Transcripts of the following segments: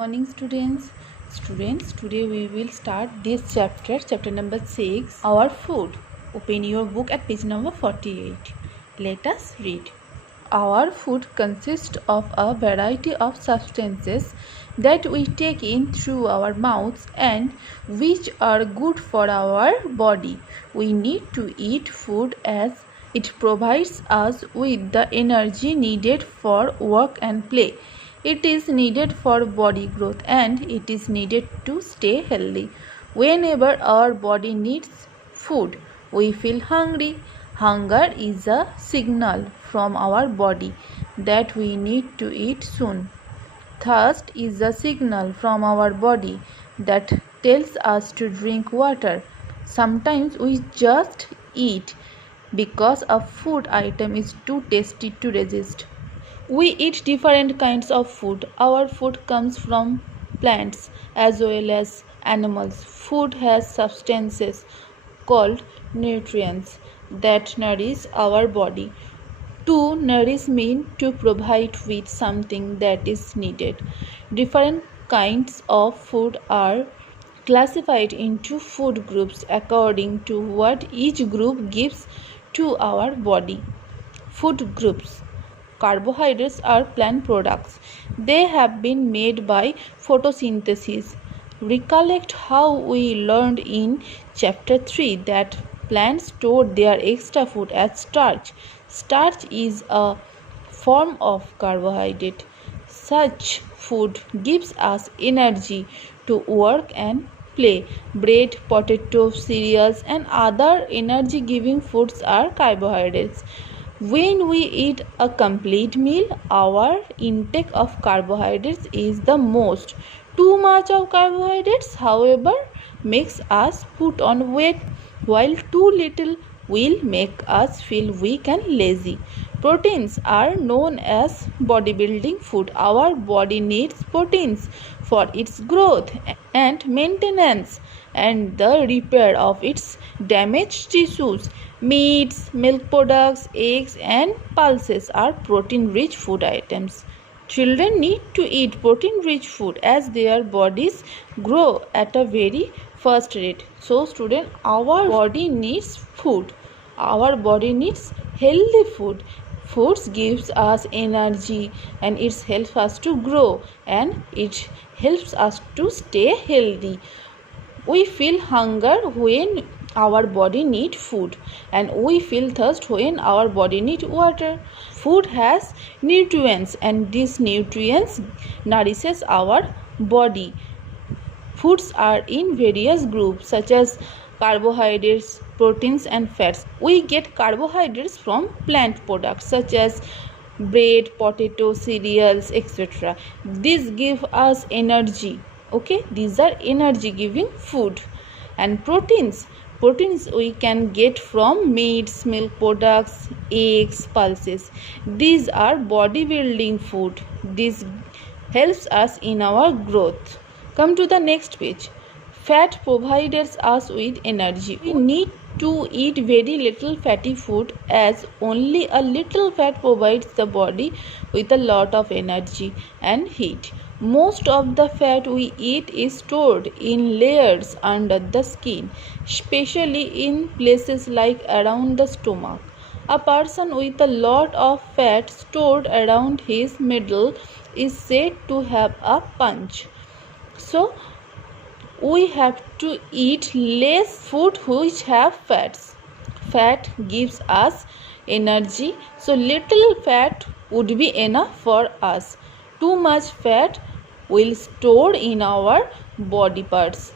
Morning students, today we will start this chapter number 6, our food. Open your book at page number 48. Let us read. Our food consists of a variety of substances that we take in through our mouths and which are good for our body. We need to eat food as it provides us with the energy needed for work and play. It is needed for body growth and it is needed to stay healthy. Whenever our body needs food, we feel hungry. Hunger is a signal from our body that we need to eat soon. Thirst is a signal from our body that tells us to drink water. Sometimes we just eat because a food item is too tasty to resist. We eat different kinds of food. Our food comes from plants as well as animals. Food has substances called nutrients that nourish our body. To nourish means to provide with something that is needed. Different kinds of food are classified into food groups according to what each group gives to our body. Food groups. Carbohydrates are plant products. They have been made by photosynthesis. Recollect how we learned in chapter 3 that plants store their extra food as starch. Starch is a form of carbohydrate. Such food gives us energy to work and play. Bread, potato, cereals, and other energy giving foods are carbohydrates. When we eat a complete meal, our intake of carbohydrates is the most. Too much of carbohydrates, however, makes us put on weight, while too little will make us feel weak and lazy. Proteins are known as bodybuilding food. Our body needs proteins for its growth and maintenance and the repair of its damaged tissues. Meats, milk products, eggs, and pulses are protein-rich food items. Children need to eat protein-rich food as their bodies grow at a very fast rate. So, student, our body needs food. Our body needs healthy food. Foods gives us energy and it helps us to grow and it helps us to stay healthy. We feel hunger when our body need food and we feel thirst when our body need water. Food has nutrients and these nutrients nourishes our body. Foods are in various groups such as carbohydrates, proteins and fats. We get carbohydrates from plant products such as bread, potato, cereals, etc. These give us energy. Okay, these are energy giving food. And proteins we can get from meats, milk products, eggs, pulses. These are bodybuilding food. This helps us in our growth. Come to the next page. Fat provides us with energy. We need to eat very little fatty food as only a little fat provides the body with a lot of energy and heat. Most of the fat we eat is stored in layers under the skin, especially in places like around the stomach. A person with a lot of fat stored around his middle is said to have a punch. So, we have to eat less food which have fats. Fat gives us energy, so little fat would be enough for us. Too much fat will store in our body parts.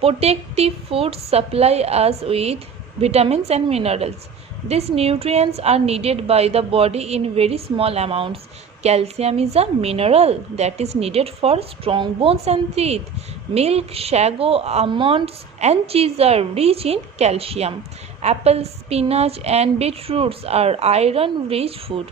Protective foods supply us with vitamins and minerals. These nutrients are needed by the body in very small amounts. Calcium is a mineral that is needed for strong bones and teeth. Milk, sago, almonds and cheese are rich in calcium. Apples, spinach and beetroots are iron-rich food.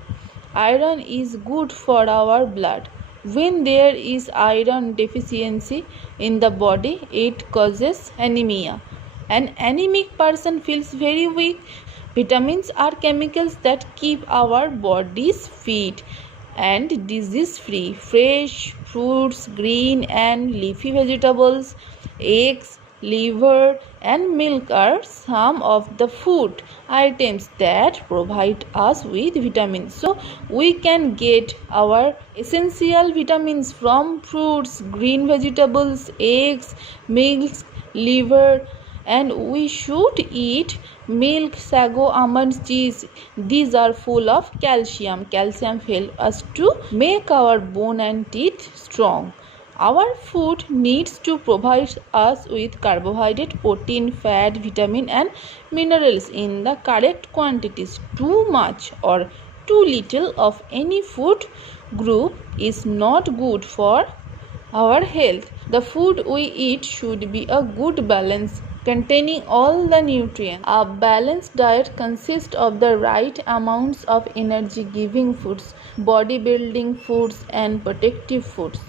Iron is good for our blood. When there is iron deficiency in the body, it causes anemia. An anemic person feels very weak. Vitamins are chemicals that keep our bodies fit. and disease-free. Fresh fruits, green and leafy vegetables, eggs, liver and milk are some of the food items that provide us with vitamins. So we can get our essential vitamins from fruits, green vegetables, eggs, milk, liver, and we should eat milk, sago, almonds, cheese. These are full of calcium. Calcium helps us to make our bone and teeth strong. Our food needs to provide us with carbohydrate, protein, fat, vitamin and minerals in the correct quantities. Too much or too little of any food group is not good for our health. The food we eat should be a good balance containing all the nutrients. A balanced diet consists of the right amounts of energy giving foods, body building foods and protective foods.